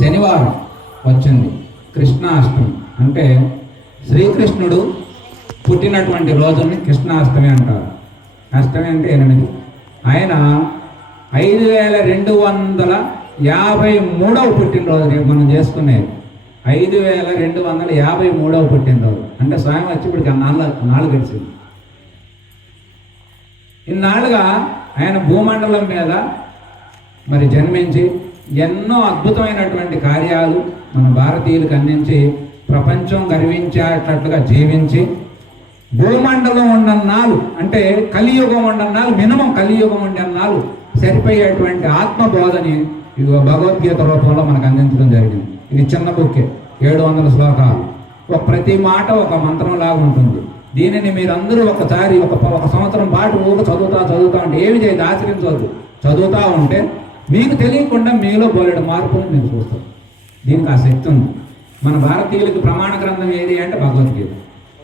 శనివారం వచ్చింది కృష్ణాష్టమి. అంటే శ్రీకృష్ణుడు పుట్టినటువంటి రోజుని కృష్ణాష్టమి అంటారు. అష్టమి అంటే ఎనిమిది ఆయన ఐదు వేల రెండు వందల యాభై మూడవ పుట్టినరోజు రేపు మనం చేసుకునేది. ఐదు వేల రెండు వందల యాభై మూడవ పుట్టినరోజు. అంటే స్వామి వచ్చి ఇప్పుడు నాలుగు నాలుగు గడిచింది. ఇన్నాళ్ళుగా ఆయన భూమండలం మీద మరి జన్మించి ఎన్నో అద్భుతమైనటువంటి కార్యాలు మన భారతీయులకు అందించి ప్రపంచం గర్వించేటట్లుగా జీవించి భూమండలం ఉండన్నాలు అంటే కలియుగం ఉండన్నాలు మినిమం కలియుగం ఉండన్నాలు సరిపోయేటువంటి ఆత్మబోధని ఇదిగో భగవద్గీత రూపంలో మనకు అందించడం జరిగింది. ఇది చిన్న బుక్కే ఏడు వందల శ్లోకాలు. ఒక ప్రతి మాట ఒక మంత్రం లాగా ఉంటుంది. దీనిని మీరందరూ ఒకసారి ఒక ఒక సంవత్సరం పాటు ఊరు చదువుతా చదువుతా ఉంటే ఏమి చేయదు ఆచరించవద్దు. చదువుతా ఉంటే మీకు తెలియకుండా మీలో బోలెడు మార్పులు మీరు చూస్తారు దీనికి ఆ శక్తి ఉంది. మన భారతీయులకు ప్రమాణ గ్రంథం ఏది అంటే భగవద్గీత.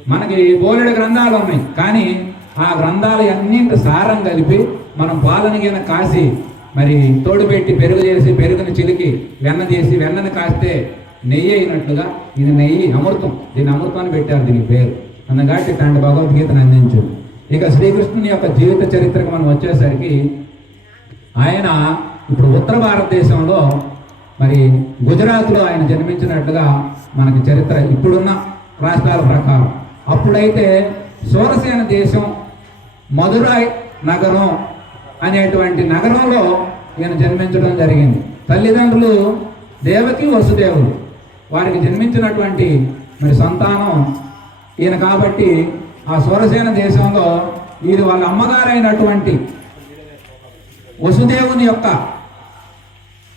మనకి బోలెడు గ్రంథాలు ఉన్నాయి. కానీ ఆ గ్రంథాలు అన్నింటి సారం కలిపి మనం పాలనగిన కాసి మరి తోడు పెట్టి పెరుగు చేసి పెరుగుని చిలికి వెన్న చేసి వెన్నని కాస్తే నెయ్యి అయినట్లుగా ఇది నెయ్యి అమృతం. దీని అమృతాన్ని పెట్టారు దీని పేరు. అన్నగాటి తండ్రి భగవద్గీతను అందించు ఇక శ్రీకృష్ణుని యొక్క జీవిత చరిత్రకు మనం వచ్చేసరికి ఆయన ఇప్పుడు ఉత్తర భారతదేశంలో మరి గుజరాత్లో ఆయన జన్మించినట్లుగా మనకి చరిత్ర ఇప్పుడున్న రాష్ట్రాల ప్రకారం. అప్పుడైతే సూరసేన దేశం మధురై నగరం అనేటువంటి నగరంలో ఈయన జన్మించడం జరిగింది. తల్లిదండ్రులు దేవకి వసుదేవులు. వారికి జన్మించినటువంటి మరి సంతానం ఈయన కాబట్టి ఆ సూరసేన దేశంలో వీరు వాళ్ళ అమ్మగారైనటువంటి వసుదేవుని యొక్క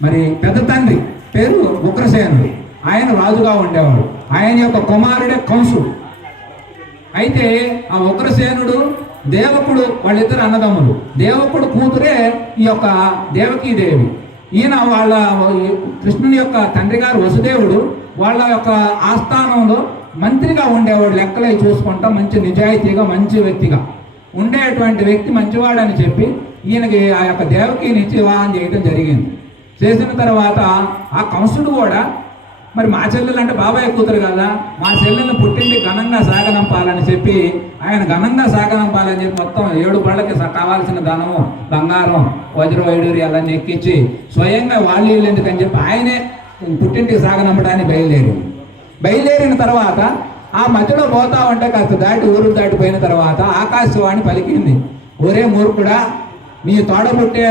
మరి పెద్ద తండ్రి పేరు ఉగ్రసేనుడు. ఆయన రాజుగా ఉండేవాడు. ఆయన యొక్క కుమారుడే కంసుడు. అయితే ఆ ఉగ్రసేనుడు దేవకుడు వాళ్ళిద్దరు అన్నదమ్ములు. దేవకుడు కూతురే ఈ యొక్క దేవకీదేవి. ఈయన వాళ్ళ కృష్ణుని యొక్క తండ్రి గారు వసుదేవుడు వాళ్ళ యొక్క ఆస్థానంలో మంత్రిగా ఉండేవాడు. లెక్కలై చూసుకుంటా మంచి నిజాయితీగా మంచి వ్యక్తిగా. ఉండేటువంటి వ్యక్తి మంచివాడని చెప్పి ఈయనకి ఆ యొక్క దేవకిని ఇచ్చి వివాహం చేయడం జరిగింది. చేసిన తర్వాత ఆ కంసుడు కూడా మరి మా చెల్లెలు అంటే బాబాయ్ కూతురు కదా మా చెల్లెల్ని పుట్టింది ఘనంగా సాగనంపాలని చెప్పి ఆయన ఘనంగా సాగనంపాలని చెప్పి మొత్తం ఏడు పళ్ళకి కావాల్సిన ధనము బంగారం వజ్ర వైడూరి అవన్నీ ఎక్కించి స్వయంగా వాళ్ళు ఎందుకని చెప్పి ఆయనే పుట్టింటికి సాగనంపడానికి బయలుదేరి బయలుదేరిన తర్వాత ఆ మధ్యలో పోతా ఉంటే కాస్త దాటి ఊరు దాటిపోయిన తర్వాత ఆకాశవాణి పలికింది ఒరే మూర్ఖుడా నీ తోడ పుట్టే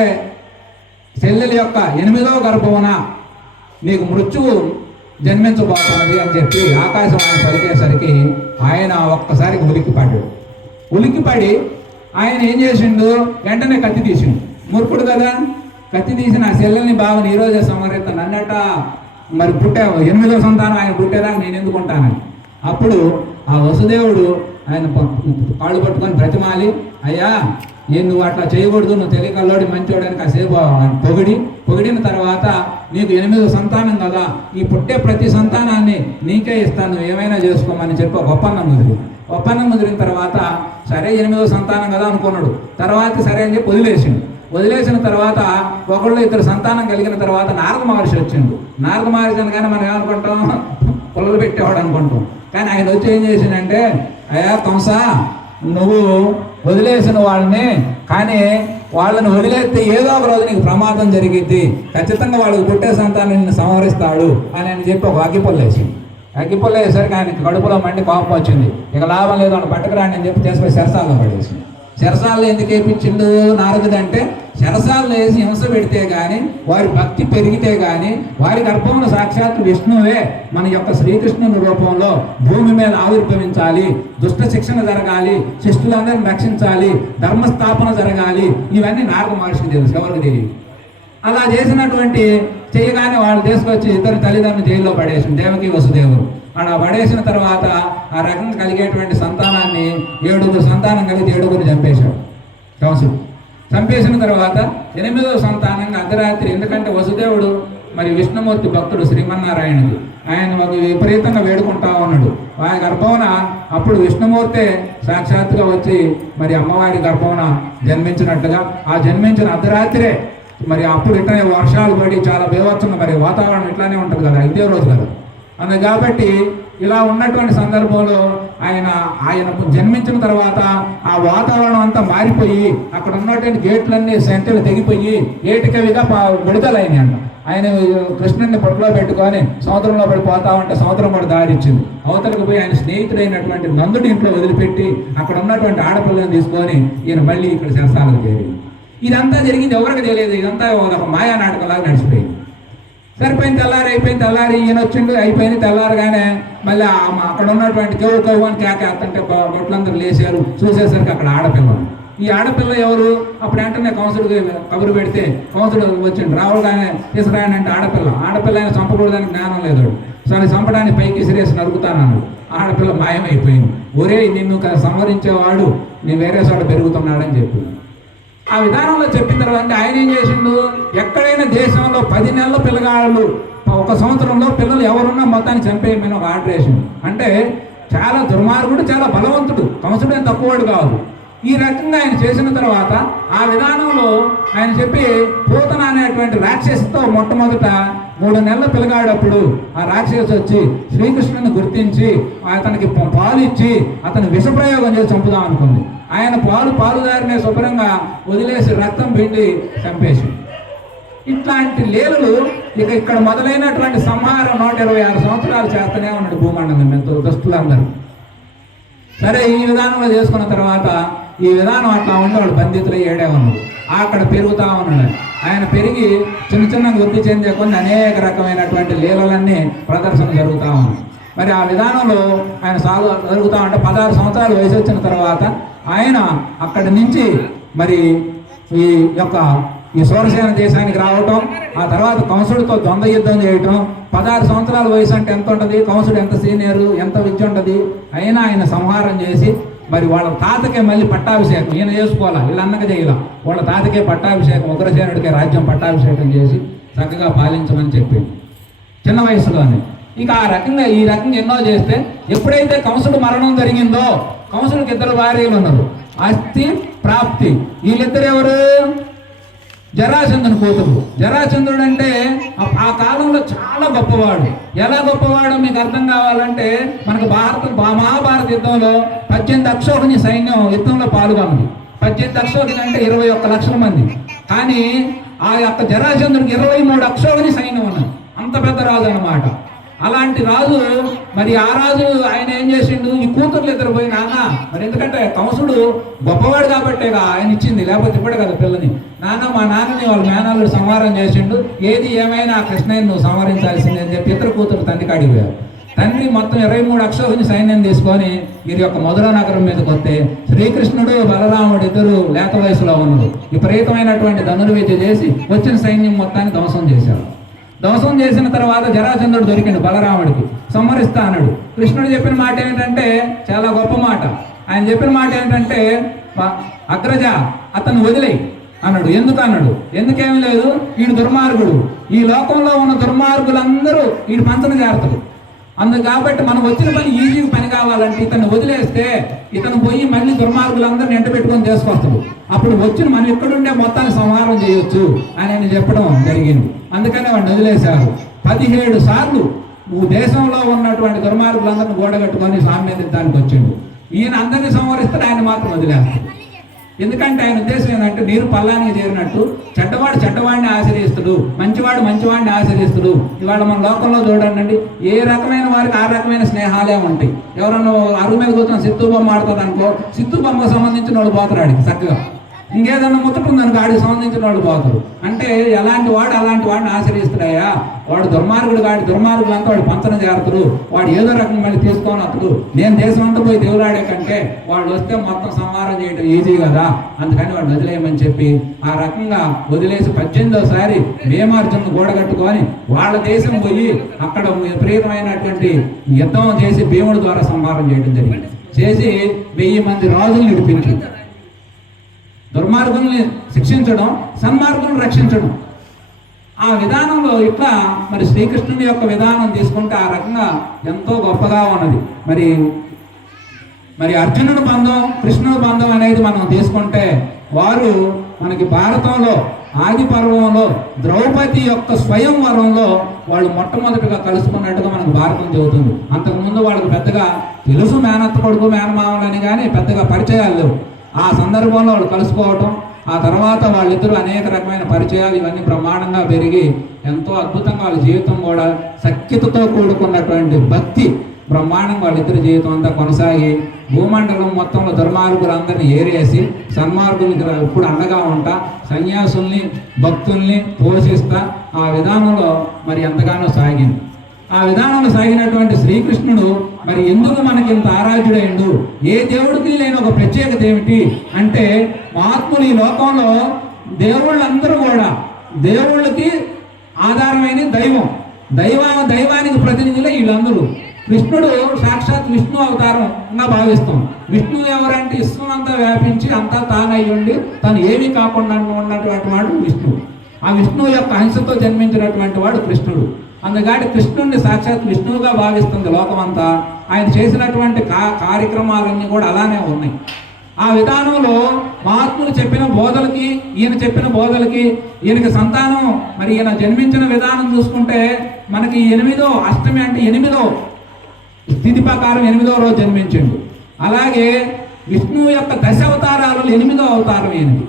చెల్లెల యొక్క ఎనిమిదవ గర్భమున నీకు మృత్యువు జన్మించబోతున్నది అని చెప్పి ఆకాశవాణి పలికేసరికి ఆయన ఒక్కసారికి ఉలిక్కిపడ్డాడు. ఉలిక్కిపడి ఆయన ఏం చేసిండు? వెంటనే కత్తి తీసిండు. మురుకుడు కదా? కత్తి తీసిన ఆ చెల్లెల్ని బావని ఈ రోజే సమరిత మరి పుట్టే ఎనిమిదో సంతానం ఆయన పుట్టేదాకా నేను ఎందుకు ఉంటానని అప్పుడు ఆ వసుదేవుడు ఆయన కాళ్ళు పట్టుకొని ప్రతిమాలి అయ్యా నేను నువ్వు అట్లా చేయకూడదు నువ్వు తెలియకల్లోడి మంచోడని కాసేపు పొగిడి పొగిడిన తర్వాత నీకు ఎనిమిది సంతానం కదా ఈ పుట్టే ప్రతి సంతానాన్ని నీకే ఇస్తాను ఏమైనా చేసుకోమని చెప్పి ఒక ఒప్పందం కుదిరి ఒప్పందం కుదిరిన తర్వాత సరే ఎనిమిదో సంతానం కదా అనుకున్నాడు. తర్వాత సరే అని చెప్పి వదిలేసిండు. వదిలేసిన తర్వాత ఒకళ్ళు ఇద్దరు సంతానం కలిగిన తర్వాత నారద మహర్షి వచ్చిండు. నారద మహర్షి అనగానే మనం ఏమనుకుంటాం? పుల్లలు పెట్టేవాడు అనుకుంటాం. కానీ ఆయన వచ్చి ఏం చేసిండంటే అయ్యా కంస నువ్వు వదిలేసిన వాళ్ళని కానీ వాళ్ళని వదిలేస్తే ఏదో ఒక రోజు నీకు ప్రమాదం జరిగిద్ది. ఖచ్చితంగా వాళ్ళకి పుట్టే సంతానం నిన్ను సంహరిస్తాడు అని అని చెప్పి ఒక అగ్గిపొల్లేసి అగ్గిపొల్లేసరికి ఆయనకి కడుపులో మండి కోపం వచ్చింది. ఇక లాభం లేదు అని పట్టుకురాని అని చెప్పి తీసుకుని శస్తాలను పడేసి శరసాలను ఎందుకు వేయించిండు నారదుడు అంటే శరసాలను వేసి హింస పెడితే కానీ వారి భక్తి పెరిగితే కానీ వారి గర్భమున సాక్షాత్ విష్ణువే మన యొక్క శ్రీకృష్ణుని రూపంలో భూమి మీద ఆవిర్భవించాలి దుష్ట శిక్షణ జరగాలి శిష్టులందరిని రక్షించాలి ధర్మస్థాపన జరగాలి. ఇవన్నీ నారద మహర్షికి తెలుసు ఎవరికి తెలియదు. అలా చేసినటువంటి చేయగానే వాళ్ళు తీసుకొచ్చి ఇద్దరు తల్లిదండ్రులు జైల్లో పడేసింది దేవకి వసుదేవుడు. అలా పడేసిన తర్వాత ఆ రకం కలిగేటువంటి సంతానాన్ని ఏడుగురు సంతానం కలిగి ఏడుగురు చంపేశాడు. కంసుడు చంపేసిన తర్వాత ఎనిమిదవ సంతానంగా అర్ధరాత్రి ఎందుకంటే వసుదేవుడు మరి విష్ణుమూర్తి భక్తుడు శ్రీమన్నారాయణుడు. ఆయన ఒక విపరీతంగా వేడుకుంటా ఉన్నాడు. ఆ గర్భమున అప్పుడు విష్ణుమూర్తే సాక్షాత్తుగా వచ్చి మరి అమ్మవారి గర్భమున జన్మించినట్టుగా ఆ జన్మించిన అర్ధరాత్రే మరి అప్పుడు ఇట్లనే వర్షాలు పడి చాలా బీభత్సంగా మరి వాతావరణం ఇట్లానే ఉంటుంది కదా ఇదే రోజు కదా. అందు కాబట్టి ఇలా ఉన్నటువంటి సందర్భంలో ఆయన ఆయన జన్మించిన తర్వాత ఆ వాతావరణం అంతా మారిపోయి అక్కడ ఉన్నటువంటి గేట్లన్నీ సెంటర్లు తెగిపోయి ఏటికవిగా పా- విడుదలైనాయి ఆయన కృష్ణుడిని పొట్టులో పెట్టుకొని సముద్రంలో పడి పోతా ఉంటే సముద్రం పడి దారిచ్చింది. అవతలకు పోయి ఆయన స్నేహితుడైనటువంటి నందుడి ఇంట్లో వదిలిపెట్టి అక్కడ ఉన్నటువంటి ఆడపిల్లని తీసుకొని ఈయన మళ్ళీ ఇక్కడ శరసాలకు చేరి ఇదంతా జరిగింది ఎవరికి తెలియదు. ఇదంతా ఒక మాయా నాటకంలాగా నడిచిపోయింది. సరిపోయింది తెల్లారి అయిపోయింది తెల్లారి ఈయన వచ్చిండు అయిపోయింది తెల్లారగానే మళ్ళీ అక్కడ ఉన్నటువంటి కేవు కేవు అని కేకేస్తుంటే బొట్లందరూ లేచారు. చూసేసరికి అక్కడ ఆడపిల్ల ఈ ఆడపిల్ల ఎవరు? అప్పుడు వెంటనే కౌన్సిల్ కబురు పెడితే కౌన్సిల్ వచ్చిండు. రావుగానే తీసుకురాయని అంటే ఆడపిల్ల. ఆడపిల్ల ఆయన చంపకూడదని జ్ఞానం లేదు సరే చంపడానికి పైకి సిరేసి నరుకుతానన్నాడు. ఆడపిల్ల మాయమైపోయింది. ఒరే నిన్ను క- సంహరించేవాడు నేను వేరే చోట పెరుగుతున్నాడని చెప్పింది ఆ విధానంలో చెప్పిన తర్వాత ఆయన ఏం చేసిండు? ఎక్కడైనా దేశంలో పది నెలల పిల్లగాళ్ళు ఒక సంవత్సరంలో పిల్లలు ఎవరున్నా మొత్తాన్ని చంపేయమని ఒక ఆర్డర్ వేసిండు. అంటే చాలా దుర్మార్గుడు చాలా బలవంతుడు. కంసుడు తక్కువవాడు కాదు. ఈ రకంగా ఆయన చేసిన తర్వాత ఆ విధానంలో ఆయన చెప్పి పూతన అనేటువంటి రాక్షసితో మొట్టమొదట మూడు నెలల పిలగాడప్పుడు ఆ రాక్షసి వచ్చి శ్రీకృష్ణుని గుర్తించి అతనికి పాలు ఇచ్చి అతను విషప్రయోగం చేసి చంపుదాం అనుకుంది. ఆయన పాలు పాలుదారినే శుభ్రంగా వదిలేసి రక్తం పిండి చంపేసి. ఇట్లాంటి లీలలు ఇక ఇక్కడ మొదలైనటువంటి సంహారం నూట ఇరవై ఆరు సంవత్సరాలు చేస్తూనే ఉన్నాడు భూమండలం ఎంతో దుస్తులందరూ. సరే ఈ విధానంలో చేసుకున్న తర్వాత ఈ విధానం అట్లా ఉండేవాడు బంధితులు ఏడే అక్కడ పెరుగుతా ఉన్నాడు. ఆయన పెరిగి చిన్న చిన్న వృద్ధి చెందే కొన్ని అనేక రకమైనటువంటి లీలలన్నీ ప్రదర్శన జరుగుతూ ఉంది. మరి ఆ విధానంలో ఆయన సాగు జరుగుతూ ఉంటే పదహారు సంవత్సరాలు వయసు వచ్చిన తర్వాత ఆయన అక్కడి నుంచి మరి ఈ యొక్క ఈ సూరసేన దేశానికి రావటం ఆ తర్వాత కంసుడితో ద్వంద్వ యుద్ధం చేయటం పదహారు సంవత్సరాల వయసు అంటే ఎంత ఉంటుంది? కంసుడు ఎంత సీనియర్? ఎంత విద్య ఉంటుంది? అయినా ఆయన సంహారం చేసి మరి వాళ్ళ తాతకే మళ్ళీ పట్టాభిషేకం. ఈయన చేసుకోవాలా? వీళ్ళ అన్నక చేయాల. వాళ్ళ తాతకే పట్టాభిషేకం ఉగ్రసేనుడికే రాజ్యం పట్టాభిషేకం చేసి చక్కగా పాలించమని చెప్పింది చిన్న వయసులోనే. ఇంకా ఆ రకంగా ఈ రకంగా ఎన్నో చేస్తే ఎప్పుడైతే కంసుడు మరణం జరిగిందో కంసుడికి ఇద్దరు భార్యలు ఉన్నారు. అస్థి ప్రాప్తి. వీళ్ళిద్దరు ఎవరు? జరాచంద్రుని కూతురు జరాచంద్రుడు అంటే ఆ- కాలంలో చాలా గొప్పవాడు. ఎలా గొప్పవాడు మీకు అర్థం కావాలంటే మనకు భారత మహాభారత యుద్ధంలో పద్దెనిమిది అక్షోహిణి సైన్యం యుద్ధంలో పాల్గొన్నది. పద్దెనిమిది అక్షోహిణి అంటే ఇరవై ఒక్క లక్షల మంది. కానీ ఆ యొక్క జరాచంద్రుడికి ఇరవై మూడు అక్షోహిణి సైన్యం ఉన్నది. అంత పెద్ద రాజు అన్నమాట. అలాంటి రాజు మరి ఆ రాజు ఆయన ఏం చేసిండు? ఈ కూతుర్లు ఇద్దరు పోయి నాన్న మరి ఎందుకంటే కంసుడు గొప్పవాడు కాబట్టేగా ఆయన ఇచ్చింది లేకపోతే ఇవ్వడు కదా పిల్లని. నాన్న మా నాన్నని వాళ్ళ మేనల్లుడు సంహారం చేసిండు. ఏది ఏమైనా ఆ కృష్ణయ్య నువ్వు సంహరించాల్సిందే అని చెప్పి ఇద్దరు కూతురు తండ్రి కాడికి తండ్రి మొత్తం ఇరవై మూడు అక్షోహిని సైన్యం తీసుకొని వీరి యొక్క మధుర నగరం మీదకి వస్తే శ్రీకృష్ణుడు బలరాముడు ఇద్దరు లేత వయసులో ఉన్నారు. విపరీతమైనటువంటి ధనుర్విద్య చేసి వచ్చిన సైన్యం మొత్తాన్ని ధ్వంసం చేశారు. ధ్వంసం చేసిన తర్వాత జరాచంద్రుడు దొరికిండు బలరాముడికి. సంహరిస్తా అన్నాడు కృష్ణుడు చెప్పిన మాట ఏంటంటే చాలా గొప్ప మాట. ఆయన చెప్పిన మాట ఏంటంటే అగ్రజ అతను వదిలే అన్నాడు. ఎందుకు అన్నాడు? ఎందుకేం లేదు వీడు దుర్మార్గుడు. ఈ లోకంలో ఉన్న దుర్మార్గులందరూ వీడు పంచన జాగ్రత్తలు అందు కాబట్టి మనం వచ్చిన పని ఈజీగా పని కావాలంటే ఇతను వదిలేస్తే ఇతను పోయి మళ్ళీ దుర్మార్గులందరిని ఎంట పెట్టుకొని చేసుకొస్తాడు అప్పుడు వచ్చిన మనం ఎక్కడుండే మొత్తాన్ని సంహారం చేయొచ్చు అని ఆయన చెప్పడం జరిగింది. అందుకని వాడిని వదిలేశారు. పదిహేడు సార్లు దేశంలో ఉన్నటువంటి దుర్మార్గులందరిని గోడగట్టుకొని సామ్య యుద్ధానికి వచ్చిండు. ఈయన అందరినీ సంహరిస్తాడు ఆయన మాత్రం వదిలేస్తాడు. ఎందుకంటే ఆయన ఉద్దేశం ఏంటంటే నీరు పల్లానికి చేరినట్టు చెడ్డవాడు చెడ్డవాడిని ఆశ్రయిస్తుడు మంచివాడు మంచివాడిని ఆశ్రయిస్తుడు. ఇవాళ మన లోకంలో చూడండి ఏ రకమైన వారికి ఆ రకమైన స్నేహాలే ఉంటాయి. ఎవరన్నా అరుగు మీద కూర్చొని సిత్తు బొమ్మ ఆడుతుంది అనుకో సిత్తు బొమ్మకు సంబంధించిన వాళ్ళు పోతారు ఆడికి చక్కగా. ఇంకేదన్నా ముచ్చటుందనుకో ఆడికి సంబంధించిన వాడు పోతారు అంటే ఎలాంటి వాడు అలాంటి వాడిని ఆశ్రయిస్తాడయ్యా? వాడు దుర్మార్గుడు కాడి దుర్మార్గులు అంతా వాడు పంచన చేరుతారు వాడు ఏదో రకం మళ్ళీ తీసుకొని అతడు నేను దేశం అంతా పోయి దేవులాడే కంటే వాడు వస్తే మొత్తం సంహారం చేయడం ఈజీ కదా. అందుకని వాడు వదిలేయమని చెప్పి ఆ రకంగా వదిలేసి పద్దెనిమిదోసారి భీమార్జును గోడగట్టుకొని వాళ్ళ దేశం పోయి అక్కడ విపరీతమైనటువంటి యుద్ధం చేసి భీముడి ద్వారా సంహారం చేయడం జరిగింది. చేసి వెయ్యి మంది రాజులు విడిపించి దుర్మార్గుల్ని శిక్షించడం సన్మార్గులను రక్షించడం. ఆ విధానంలో ఇట్లా మరి శ్రీకృష్ణుని యొక్క విధానం తీసుకుంటే ఆ రకంగా ఎంతో గొప్పగా ఉన్నది. మరి మరి అర్జునుడు బంధం కృష్ణుడు బంధం అనేది మనం తీసుకుంటే వారు మనకి భారతంలో ఆది పర్వంలో ద్రౌపది యొక్క స్వయంవరంలో వాళ్ళు మొట్టమొదటిగా కలుసుకున్నట్టుగా మనకు భారతం చెబుతుంది. అంతకుముందు వాళ్ళకి పెద్దగా తెలుసు మేనత్త కొడుకు మేనమామలని కానీ పెద్దగా పరిచయాలు లేవు. ఆ సందర్భంలో వాళ్ళు కలుసుకోవటం ఆ తర్వాత వాళ్ళిద్దరూ అనేక రకమైన పరిచయాలు ఇవన్నీ బ్రహ్మాండంగా పెరిగి ఎంతో అద్భుతంగా వాళ్ళ జీవితం కూడా సఖ్యతతో కూడుకున్నటువంటి భక్తి బ్రహ్మాండం వాళ్ళిద్దరి జీవితం అంతా కొనసాగి భూమండలం మొత్తంలో దుర్మార్గులందరినీ ఏరేసి సన్మార్గులకి ఇప్పుడు అండగా ఉంటా సన్యాసుల్ని భక్తుల్ని పోషిస్తా ఆ విధానంలో మరి ఎంతగానో సాగింది. ఆ విధానంలో సాగినటువంటి శ్రీకృష్ణుడు మరి ఎందుకు మనకి ఇంత ఆరాధ్యుడైండు? ఏ దేవుడికి లేని ఒక ప్రత్యేకత ఏమిటి అంటే మహాత్ములు ఈ లోకంలో దేవుళ్ళందరూ కూడా దేవుళ్ళకి ఆధారమైన దైవం. దైవ దైవానికి ప్రతినిధులే వీళ్ళందరూ. కృష్ణుడు సాక్షాత్ విష్ణు అవతారంగా భావిస్తాం. విష్ణు ఎవరంటే విశ్వం అంతా వ్యాపించి అంతా తానై ఉండి తను ఏమీ కాకుండా ఉన్నటువంటి వాడు విష్ణువు ఆ విష్ణువు యొక్క అంశతో జన్మించినటువంటి వాడు కృష్ణుడు. అందుకని కృష్ణుడిని సాక్షాత్ విష్ణువుగా భావిస్తుంది లోకమంతా. ఆయన చేసినటువంటి కా కార్యక్రమాలన్నీ కూడా అలానే ఉన్నాయి. ఆ విధానంలో మహాత్ములు చెప్పిన బోధలకి ఈయన చెప్పిన బోధలకి ఈయనకి సంతానం మరి ఈయన జన్మించిన విధానం చూసుకుంటే మనకి ఎనిమిదో అష్టమి అంటే ఎనిమిదో స్థితి ప్రకారం ఎనిమిదో రోజు జన్మించిండు. అలాగే విష్ణువు యొక్క దశ అవతారాలు ఎనిమిదో అవతారం ఈయనది.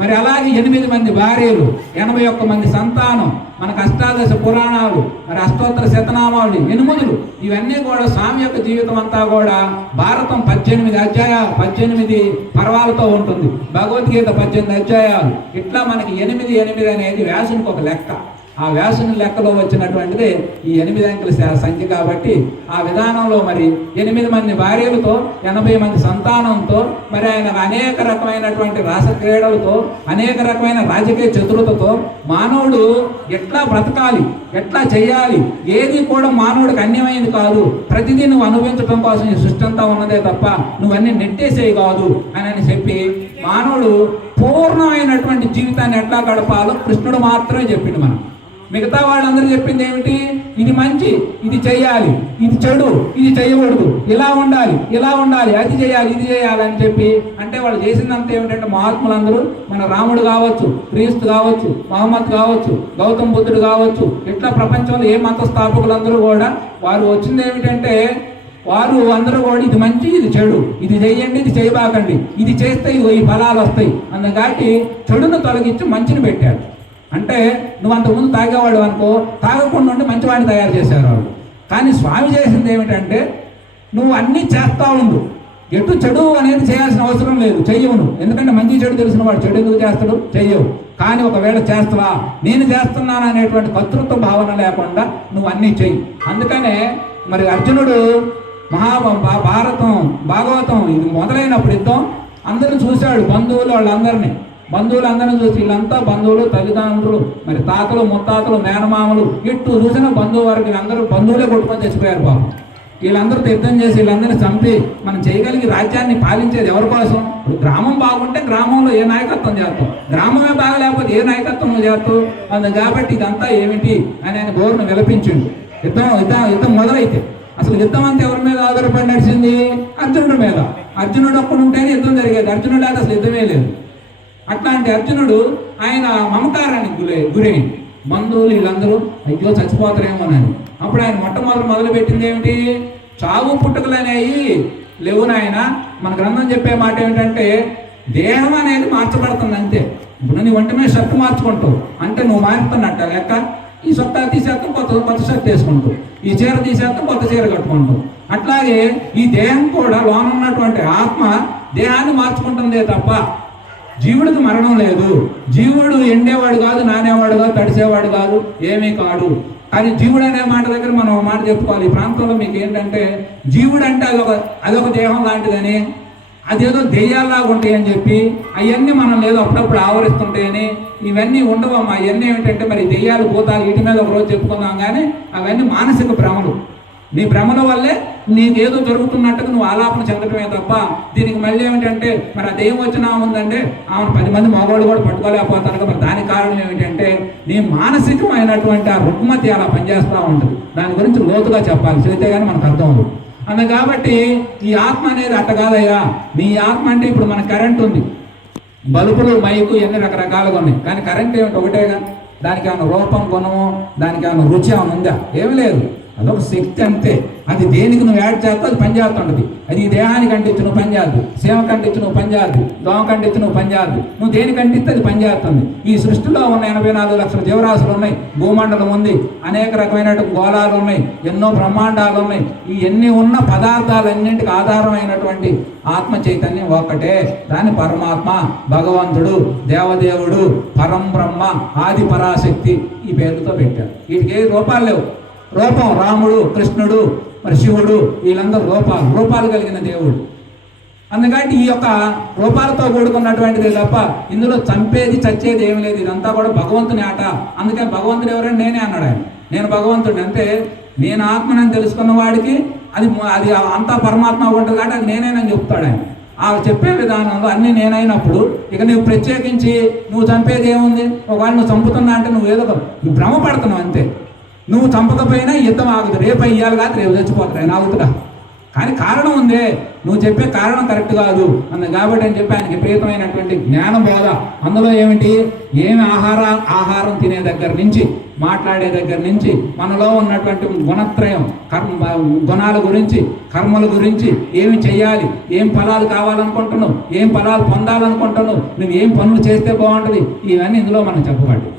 మరి అలాగే ఎనిమిది మంది భార్యలు ఎనభై ఒక్క మంది సంతానం మనకు అష్టాదశ పురాణాలు మరి అష్టోత్తర శతనామాలు ఎనిమిదులు ఇవన్నీ కూడా స్వామి యొక్క జీవితం అంతా కూడా భారతం పద్దెనిమిది అధ్యాయాలు పద్దెనిమిది పర్వాలతో ఉంటుంది. భగవద్గీత పద్దెనిమిది అధ్యాయాలు. ఇట్లా మనకి ఎనిమిది ఎనిమిది అనేది వ్యాసునికి ఒక లెక్క. ఆ వ్యాసుని లెక్కలో వచ్చినటువంటిది ఈ ఎనిమిది అంకెల సంఖ్య కాబట్టి ఆ విధానంలో మరి ఎనిమిది మంది భార్యలతో ఎనభై మంది సంతానంతో మరి ఆయన అనేక రకమైనటువంటి రాసక్రీడలతో అనేక రకమైన రాజకీయ చతురతతో మానవుడు ఎట్లా బ్రతకాలి ఎట్లా చేయాలి ఏది కూడా మానవుడికి అన్యమైనది కాదు. ప్రతిదీ నువ్వు అనుభవించడం కోసం ఈ సృష్టి అంతా ఉన్నదే తప్ప నువ్వన్నీ నెట్టేసేవి కాదు అని అని చెప్పి మానవుడు పూర్ణమైనటువంటి జీవితాన్ని ఎట్లా గడపాలో కృష్ణుడు మాత్రమే చెప్పిండు మనం. మిగతా వాళ్ళందరూ చెప్పింది ఏమిటి? ఇది మంచి ఇది చేయాలి ఇది చెడు ఇది చేయకూడదు ఇలా ఉండాలి ఇలా ఉండాలి అది చేయాలి ఇది చేయాలి అని చెప్పి అంటే వాళ్ళు చేసిందంతా ఏమిటంటే మహాత్ములందరూ మన రాముడు కావచ్చు క్రీస్తు కావచ్చు మహమ్మద్ కావచ్చు గౌతమ్ బుద్ధుడు కావచ్చు ఇట్లా ప్రపంచంలో ఏ మత స్థాపకులందరూ కూడా వారు వచ్చింది ఏమిటంటే వారు అందరూ కూడా ఇది మంచి ఇది చెడు. ఇది చేయండి ఇది చేయబాకండి ఇది చేస్తే ఈ ఫలాలు వస్తాయి అందుకాటి చెడును తొలగించి మంచిని పెట్టాడు అంటే నువ్వు అంతకుముందు తాగేవాడు అనుకో తాగకుండా ఉండి మంచివాడిని తయారు చేశారు వాళ్ళు కానీ స్వామి చేసింది ఏమిటంటే నువ్వు అన్నీ చేస్తా ఉండు. ఎటు చెడు అనేది చేయాల్సిన అవసరం లేదు చెయ్యవు నువ్వు ఎందుకంటే మంచి చెడు తెలిసిన వాడు చెడు ఎందుకు చేస్తాడు? చెయ్యవు. కానీ ఒకవేళ చేస్తావా? నేను చేస్తున్నాను అనేటువంటి కర్తృత్వ భావన లేకుండా నువ్వు అన్నీ చెయ్యి. అందుకనే మరి అర్జునుడు మహా భా- భారతం భాగవతం ఇది మొదలైనప్పుడు యుద్ధం అందరిని చూశాడు బంధువులు వాళ్ళందరినీ. బంధువులందరిని చూసి వీళ్ళంతా బంధువులు తల్లిదండ్రులు మరి తాతలు ముత్తాతలు మేనమామలు ఇట్టు చూసిన బంధువు వారికి అందరూ బంధువులే కొట్టుకొని చచ్చిపోయారు పాపం. వీళ్ళందరితో యుద్ధం చేసి వీళ్ళందరినీ చంపి మనం చేయగలిగి రాజ్యాన్ని పాలించేది ఎవరి కోసం? గ్రామం బాగుంటే గ్రామంలో ఏ నాయకత్వం చేస్తాం గ్రామమే బాగలేకపోతే ఏ నాయకత్వం చేస్తావు? అందు కాబట్టి ఇదంతా ఏమిటి అని ఆయన బోర్ను విలపించిండు. యుద్ధం యుద్ధం యుద్ధం మొదలైతే. అసలు యుద్ధం అంతా ఎవరి మీద ఆధారపడి నడిచింది? అర్జునుడి మీద. అర్జునుడు ఒక్కడు ఉంటేనే యుద్ధం జరిగేది. అర్జునుడు లేకపోతే అసలు యుద్ధమే లేదు. అట్లాంటి అర్జునుడు ఆయన మమకారానికి గురై గురై బంధువులు వీళ్ళందరూ అయ్యో చచ్చిపోతారేమోనని అప్పుడు ఆయన మొట్టమొదటి మొదలు పెట్టింది ఏమిటి? చావు పుట్టుకలు అనేవి లేవు నాయన. మన గ్రంథం చెప్పే మాట ఏమిటంటే దేహం అనేది మార్చబడుతుంది అంతే. ఇప్పుడు నీ వంట మీద షర్ట్ మార్చుకుంటావు. అంటే నువ్వు మారుతున్నట్ట లెక్క? ఈ సొత్తా తీసేస్తాం కొత్త కొత్త షర్ట్ వేసుకుంటావు. ఈ చీర తీసేస్తాం కొత్త చీర కట్టుకుంటావు. అట్లాగే ఈ దేహం కూడా లోనున్నటువంటి ఆత్మ దేహాన్ని మార్చుకుంటుందే తప్ప జీవుడికి మరణం లేదు. జీవుడు ఎండేవాడు కాదు నానేవాడు కాదు తడిసేవాడు కాదు ఏమీ కాదు. కానీ జీవుడు అనే మాట దగ్గర మనం ఒక మాట చెప్పుకోవాలి. ఈ ప్రాంతంలో మీకు ఏంటంటే జీవుడు అంటే అదొక అదొక దేహం లాంటిదని అదేదో దెయ్యాల్లాగా ఉంటాయని చెప్పి అవన్నీ మనం లేదో అప్పుడప్పుడు ఆవరిస్తుంటాయని ఇవన్నీ ఉండవమ్మా. అవన్నీ ఏమిటంటే మరి దెయ్యాలు భూతాలు వీటి మీద ఒక రోజు చెప్పుకుందాం కానీ అవన్నీ మానసిక భ్రమలు. నీ భ్రమల వల్లే నీకేదో జరుగుతున్నట్టుగా నువ్వు ఆలాపన చెందటమే తప్ప దీనికి మళ్ళీ ఏమిటంటే మరి అదేం దెయ్యం వచ్చిన ఉందంటే ఆమెను పది మంది మగవాళ్ళు కూడా పట్టుకోలేకపోతారు మరి దానికి కారణం ఏమిటంటే నీ మానసికమైనటువంటి ఆ రుగ్మతి అలా పనిచేస్తూ ఉంటుంది. దాని గురించి లోతుగా చెప్పాలి. చెబితే కానీ మనకు అర్థం అవుతుంది అందు కాబట్టి ఈ ఆత్మ అనేది అట్ట కాదయ్యా. నీ ఆత్మ అంటే ఇప్పుడు మన కరెంట్ ఉంది. బల్బులు మైకు ఎన్ని రకరకాలుగా ఉన్నాయి. కానీ కరెంట్ ఏమిటి ఒకటేగా? దానికి ఏమైనా రూపం గుణము దానికి ఏమైనా రుచి ఏమైనా ఉందా? ఏమి లేదు. అదొక శక్తి అంతే. అది దేనికి నువ్వు యాడ్ చేస్తే అది పనిచేస్తుంటుంది అది ఈ దేహానికి అంటించి నువ్వు పనిచేయద్దు సేవ కంటించి నువ్వు పనిచేయద్దు దోమ కంటించి నువ్వు పనిచేయద్దు నువ్వు దేనికి అంటిస్తే అది పనిచేస్తుంది ఈ సృష్టిలో ఉన్న ఎనభై నాలుగు లక్షల జీవరాశులు ఉన్నాయి. భూమండలం ఉంది. అనేక రకమైన గోళాలు ఉన్నాయి. ఎన్నో బ్రహ్మాండాలు ఉన్నాయి. ఈ ఎన్ని ఉన్న పదార్థాలన్నింటికి ఆధారమైనటువంటి ఆత్మ చైతన్యం ఒక్కటే. దాని పరమాత్మ భగవంతుడు దేవదేవుడు పరం బ్రహ్మ ఆది పరాశక్తి ఈ పేర్లతో పెట్టారు. వీటికి ఏ రూపాలు లేవు. రూపం రాముడు కృష్ణుడు మరి శివుడు వీళ్ళందరూ రూపాలు రూపాలు కలిగిన దేవుడు. అందుకని ఈ యొక్క రూపాలతో కూడుకున్నటువంటిది తప్ప ఇందులో చంపేది చచ్చేది ఏం లేదు. ఇదంతా కూడా భగవంతుని ఆట. అందుకే భగవంతుడు ఎవరైనా నేనే అన్నాడు ఆయన. నేను భగవంతుడు అంటే నేను ఆత్మనని తెలుసుకున్న వాడికి అది అది అంతా పరమాత్మ ఉంటుంది కాబట్టి అది నేనేనని చెప్తాడు ఆయన. ఆ చెప్పే విధానంలో అన్ని నేనైనప్పుడు ఇక నువ్వు ప్రత్యేకించి నువ్వు చంపేది ఏముంది? ఒకవేళ నువ్వు చంపుతున్నా అంటే నువ్వు ఏదో నువ్వు భ్రమపడుతున్నావు అంతే. నువ్వు చంపకపోయినా యుద్ధం ఆగుతుంది. రేపు అయ్యాలి కాదు రేపు చచ్చిపోతారు. ఆయన ఆగుతుడా? కానీ కారణం ఉందే. నువ్వు చెప్పే కారణం కరెక్ట్ కాదు. అన్న కాబట్టి అని చెప్పి ఆయనకి విపరీతమైనటువంటి జ్ఞాన బోధ. అందులో ఏమిటి? ఏమి ఆహార ఆహారం తినే దగ్గర నుంచి మాట్లాడే దగ్గర నుంచి మనలో ఉన్నటువంటి గుణత్రయం కర్మ గుణాల గురించి కర్మల గురించి ఏమి చేయాలి ఏం ఫలాలు కావాలనుకుంటున్నావు? ఏం ఫలాలు పొందాలనుకుంటున్నావు? నువ్వు ఏం పనులు చేస్తే బాగుంటుంది? ఇవన్నీ ఇందులో మనం చెప్పబడ్డాయి.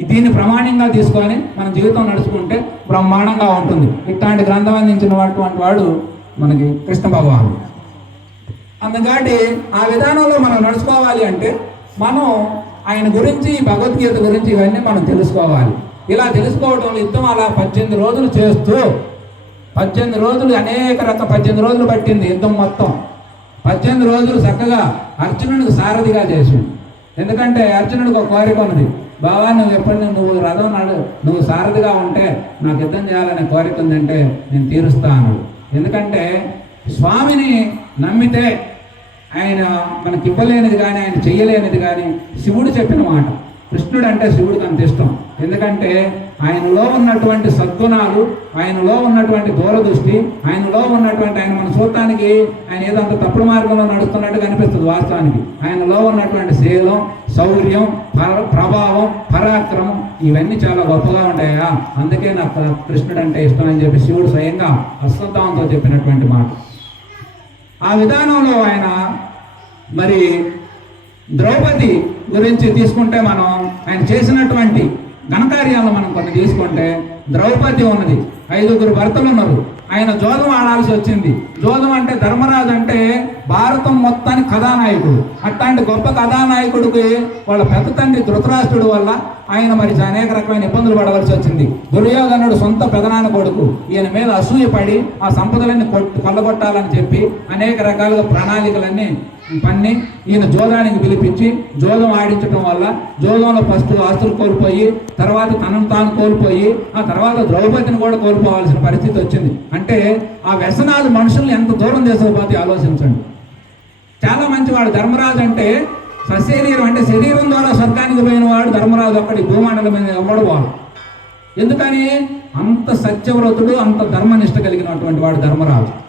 దీన్ని ప్రమాణంగా తీసుకొని మన జీవితం నడుచుకుంటే బ్రహ్మాండంగా ఉంటుంది. ఇట్లాంటి గ్రంథం అందించినటువంటి వాడు మనకి కృష్ణ భగవానుడు. అందుకని ఆ విధానంలో మనం నడుచుకోవాలి అంటే మనం ఆయన గురించి భగవద్గీత గురించి ఇవన్నీ మనం తెలుసుకోవాలి. ఇలా తెలుసుకోవడం యుద్ధం అలా పద్దెనిమిది రోజులు చేస్తూ పద్దెనిమిది రోజులు అనేక రకం పద్దెనిమిది రోజులు పట్టింది యుద్ధం మొత్తం. పద్దెనిమిది రోజులు చక్కగా అర్జునుడికి సారథిగా చేసిండు. ఎందుకంటే అర్జునుడికి ఒక కోరిక ఉన్నది. బావా నువ్వు ఎప్పుడు నువ్వు రథం నడు నువ్వు సారథిగా ఉంటే నాకు యుద్ధం చేయాలనే కోరిక ఉందంటే నేను తీరుస్తాను. ఎందుకంటే స్వామిని నమ్మితే ఆయన మనకి ఇవ్వలేనిది కానీ ఆయన చెయ్యలేనిది కానీ శివుడు చెప్పిన మాట. కృష్ణుడు అంటే శివుడికి అంత ఇష్టం. ఎందుకంటే ఆయనలో ఉన్నటువంటి సద్గుణాలు ఆయనలో ఉన్నటువంటి దూరదృష్టి ఆయనలో ఉన్నటువంటి ఆయన మన చూడటానికి ఆయన ఏదో అంత తప్పుడు మార్గంలో నడుస్తున్నట్టు కనిపిస్తుంది వాస్తవానికి. ఆయనలో ఉన్నటువంటి శీలం శౌర్యం పర- ప్రభావం పరాక్రమం ఇవన్నీ చాలా గొప్పగా ఉంటాయా? అందుకే నాకు కృష్ణుడు అంటే ఇష్టం అని చెప్పి శివుడు స్వయంగా అశ్వత్థామంతో చెప్పినటువంటి మాట. ఆ విధానంలో ఆయన మరి ద్రౌపది గురించి తీసుకుంటే మనం ఆయన చేసినటువంటి ఘనకార్యాలను మనం కొన్ని తీసుకుంటే ద్రౌపది ఉన్నది. ఐదుగురు భర్తలు ఉన్నారు. ఆయన జోదం ఆడాల్సి వచ్చింది. జోదం అంటే ధర్మరాజు అంటే భారతం మొత్తానికి కథానాయకుడు. అట్లాంటి గొప్ప కథానాయకుడికి వాళ్ళ పెద్ద తండ్రి ధృతరాష్ట్రుడు వల్ల ఆయన మరి అనేక రకమైన ఇబ్బందులు పడవలసి వచ్చింది. దుర్యోధనుడు సొంత పెదనాన్న కొడుకు. ఈయన మీద అసూయ పడి ఆ సంపదలన్నీ కొట్టు కొల్లగొట్టాలని చెప్పి అనేక రకాలుగా ప్రణాళికలన్నీ పన్ని ఈయన జోదానికి పిలిపించి జోదం ఆడించడం వల్ల జోదంలో ఫస్ట్ ఆస్తులు కోల్పోయి తర్వాత తనను తాను కోల్పోయి ఆ తర్వాత ద్రౌపదిని కూడా కోల్పోవాల్సిన పరిస్థితి వచ్చింది. అంటే ఆ వ్యసనాలు మనుషుల్ని ఎంత దూరం తీసుకుపోతే ఆలోచించండి. చాలా మంచివాడు ధర్మరాజు అంటే సశరీరం అంటే శరీరం ద్వారా స్వర్గానికి పోయిన వాడు ధర్మరాజు ఒక్కడి భూమండలం మీద వాడు? ఎందుకని? అంత సత్యవ్రతుడు అంత ధర్మనిష్ట కలిగినటువంటి వాడు ధర్మరాజు.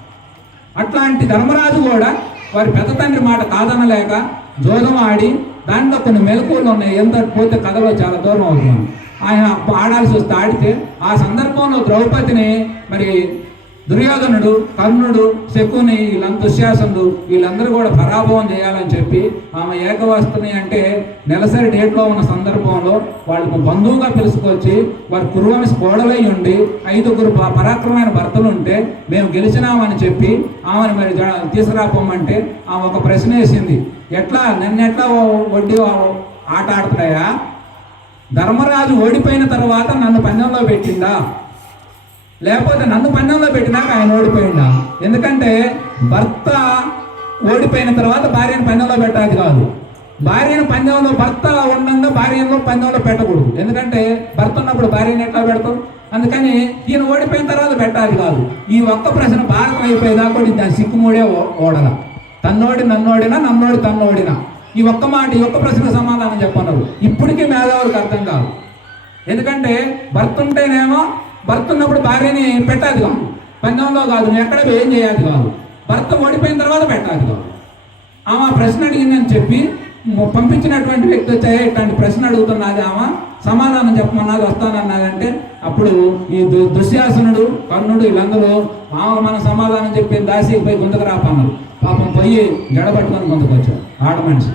అట్లాంటి ధర్మరాజు కూడా వారి పెద్ద తండ్రి మాట కాదనలేక జోదం ఆడి దాంట్లో కొన్ని మెలకువలు ఉన్నాయి. ఎంత పోతే కథలో చాలా దూరం అవుతున్నాను ఆయన ఆడాల్సి వస్తే ఆడితే ఆ సందర్భంలో ద్రౌపదిని మరి దుర్యోధనుడు కర్ణుడు శకుని వీళ్ళంత దుశ్శాసనుడు వీళ్ళందరూ కూడా పరాభవం చేయాలని చెప్పి ఆమె ఏకవస్తుని అంటే నెలసరి డేట్లో ఉన్న సందర్భంలో వాళ్ళకు బంధువుగా పిలుచుకొచ్చి వారి కురువమి కోడలై ఉండి ఐదుగురు పరాక్రమైన భర్తలు ఉంటే మేము గెలిచినామని చెప్పి ఆమెను మరి జ- తీసుకురాపోమంటే ఆమె ఒక ప్రశ్న వేసింది. ఎట్లా? నిన్నెట్లా వడ్డీ ఆట ఆడుతున్నాయా? ధర్మరాజు ఓడిపోయిన తర్వాత నన్ను పందెంలో పెట్టిందా? లేకపోతే నన్ను పందెంలో పెట్టినాక ఆయన ఓడిపోయిండా? ఎందుకంటే భర్త ఓడిపోయిన తర్వాత భార్యను పందెంలో పెట్టాలి కాదు. భార్యను పందెంలో భర్త ఉండగా భార్యను పందెంలో పెట్టకూడదు. ఎందుకంటే భర్త ఉన్నప్పుడు భార్యను ఎట్లా పెడతాం? అందుకని ఈయన ఓడిపోయిన తర్వాత పెట్టాలి కాదు. ఈ ఒక్క ప్రశ్న భారతం అయిపోయేదాకా దాని సిక్కుమూడే ఓ- ఓడల. తన్నోడి నన్నోడినా నన్నోడి తన్నోడినా. ఈ ఒక్క మాట ఈ ఒక్క ప్రశ్న సమాధానం చెప్పన్నారు ఇప్పటికీ మేధావులకు అర్థం కాదు. ఎందుకంటే భర్త ఉంటేనేమో భర్త ఉన్నప్పుడు భార్యని పెట్టాది కాదు. పందెంలో కాదు ఎక్కడ ఏం చేయాలి కాదు. భర్త ఓడిపోయిన తర్వాత పెట్టాలి కాదు. ఆమె ప్రశ్న అడిగిందని చెప్పి పంపించినటువంటి వ్యక్తి వచ్చే ఇట్లాంటి ప్రశ్న అడుగుతున్నది ఆమె. సమాధానం చెప్పమన్నది వస్తానన్నదంటే అప్పుడు ఈ దు- దుశ్శాసనుడు కర్ణుడు వీళ్ళందరూ ఆమె మన సమాధానం చెప్పి దాసి పోయి గుంతకు రాపన్నారు పాపం పోయి జడబట్టుకొని గుంతకు ఆడ మనిషి.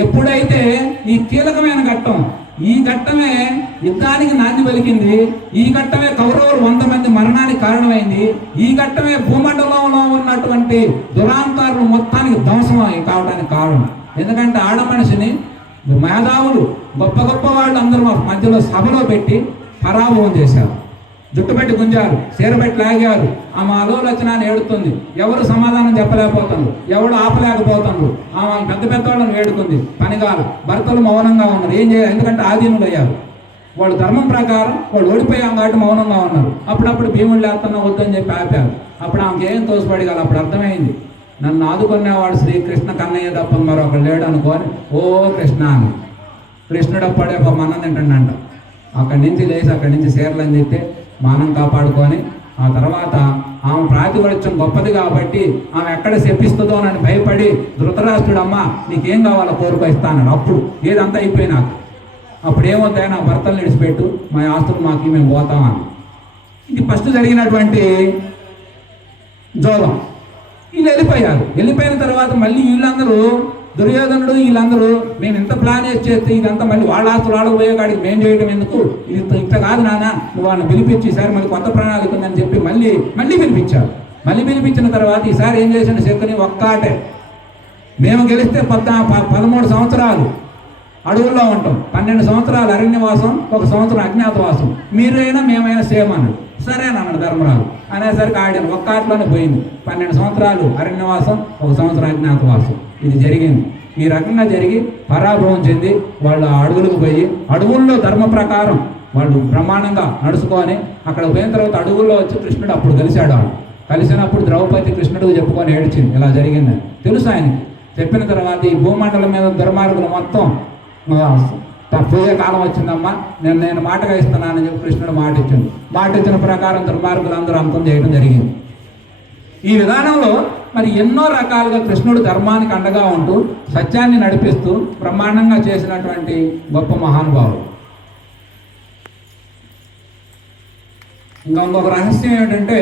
ఎప్పుడైతే ఈ కీలకమైన ఘట్టం ఈ ఘట్టమే యుద్ధానికి నాంది పలికింది. ఈ ఘట్టమే కౌరవులు వంద మంది మరణానికి కారణమైంది. ఈ ఘట్టమే భూమండలంలో ఉన్నటువంటి దురాంకారులు మొత్తానికి ధ్వంసం అయి- కావడానికి కారణం. ఎందుకంటే ఆడ మనిషిని మేధావులు గొప్ప గొప్ప వాళ్ళు అందరూ మధ్యలో సభలో పెట్టి పరాభవం చేశారు. జుట్టు పెట్టి గుంజారు సీరబెట్టి లాగారు. ఆమె ఆలోచన ఏడుతుంది. ఎవరు సమాధానం చెప్పలేకపోతున్నారు? ఎవడు ఆపలేకపోతున్నారు? ఆమె పెద్ద పెద్ద వాళ్ళని వేడుకుంది. పనిగాలు భర్తలు మౌనంగా ఉన్నారు. ఏం చేయాలి? ఎందుకంటే ఆధీనులు అయ్యారు. వాళ్ళు ధర్మం ప్రకారం వాళ్ళు ఓడిపోయాం కాబట్టి మౌనంగా ఉన్నారు. అప్పుడప్పుడు భీముడు లేస్తున్నా వద్దని చెప్పి ఆపారు. అప్పుడు ఆమెకి ఏం తోసిపడి అప్పుడు అర్థమైంది. నన్ను ఆదుకునేవాడు శ్రీకృష్ణ కన్నయ్య తప్ప మరొకరు లేడు అనుకోని ఓ కృష్ణ అని. కృష్ణుడు అప్పుడే ఒక మన్నం తింటుండంట. అక్కడి నుంచి లేచి అక్కడి నుంచి చీరలని చెప్తే మానం కాపాడుకొని ఆ తర్వాత ఆమె ప్రాతిపత్యం గొప్పది కాబట్టి ఆమె ఎక్కడ శపిస్తుందో అని భయపడి ధృతరాష్ట్రుడు అమ్మ నీకేం కావాలో కోరుకో ఇస్తాను అప్పుడు ఏదంతా అయిపోయినాక అప్పుడు ఏమవుతాయి నా భర్తలు విడిచిపెట్టు మా ఆస్తులు మాకు మేము పోతామని ఇది ఫస్ట్ జరిగినటువంటి జోలం. వీళ్ళు వెళ్ళిపోయారు. వెళ్ళిపోయిన తర్వాత మళ్ళీ వీళ్ళందరూ దుర్యోధనుడు వీళ్ళందరూ మేము ఇంత ప్లాన్ వేసి చేస్తే ఇదంతా మళ్ళీ వాళ్ళ ఆస్తులు వాళ్ళకి పోయే కాడికి మేము చేయడం ఎందుకు? ఇది ఇంత- కాదు నాన్న. నువ్వు వాళ్ళని పిలిపించి ఈసారి మళ్ళీ కొత్త ప్రణాళిక ఉందని చెప్పి మళ్ళీ మళ్ళీ పిలిపించాడు మళ్ళీ పిలిపించిన తర్వాత ఈసారి ఏం చేసిన శకుని? ఒక్కాటే. మేము గెలిస్తే పద్ద ప- పదమూడు సంవత్సరాలు అడవుల్లో ఉంటాం. పన్నెండు సంవత్సరాలు అరణ్యవాసం ఒక సంవత్సరం అజ్ఞాతవాసం. మీరైనా మేమైనా సేమ్ అన్నాడు సరేనన్నాడు ధర్మరాజు? అనేసరికి ఆడాను ఒక్క ఆటలోనే పోయింది. పన్నెండు సంవత్సరాలు అరణ్యవాసం ఒక సంవత్సరం అజ్ఞాతవాసం. ఇది జరిగింది. ఈ రకంగా జరిగి పరాభవం చెంది వాళ్ళు అడుగులకు అడవులకు పోయి అడవుల్లో ధర్మ ప్రకారం వాళ్ళు బ్రహ్మాండంగా నడుచుకొని అక్కడ పోయిన తర్వాత అడుగుల్లో వచ్చి కృష్ణుడు అప్పుడు కలిశాడు ఆడు. కలిసినప్పుడు ద్రౌపది కృష్ణుడు చెప్పుకొని ఏడ్చింది. ఇలా జరిగింది తెలుసు ఆయనకి? చెప్పిన తర్వాత ఈ భూమండలం మీద దుర్మార్గులు మొత్తం ఆ, కాలం వచ్చిందమ్మా. నేను నేను మాటగా ఇస్తున్నానని చెప్పి కృష్ణుడు మాట ఇచ్చింది మాట ఇచ్చిన ప్రకారం దుర్మార్గులు అందరూ అంతం చేయడం జరిగింది. ఈ విధానంలో మరి ఎన్నో రకాలుగా కృష్ణుడు ధర్మానికి అండగా ఉంటూ సత్యాన్ని నడిపిస్తూ బ్రహ్మాండంగా చేసినటువంటి గొప్ప మహానుభావుడు. ఇంకా ఇంకొక రహస్యం ఏంటంటే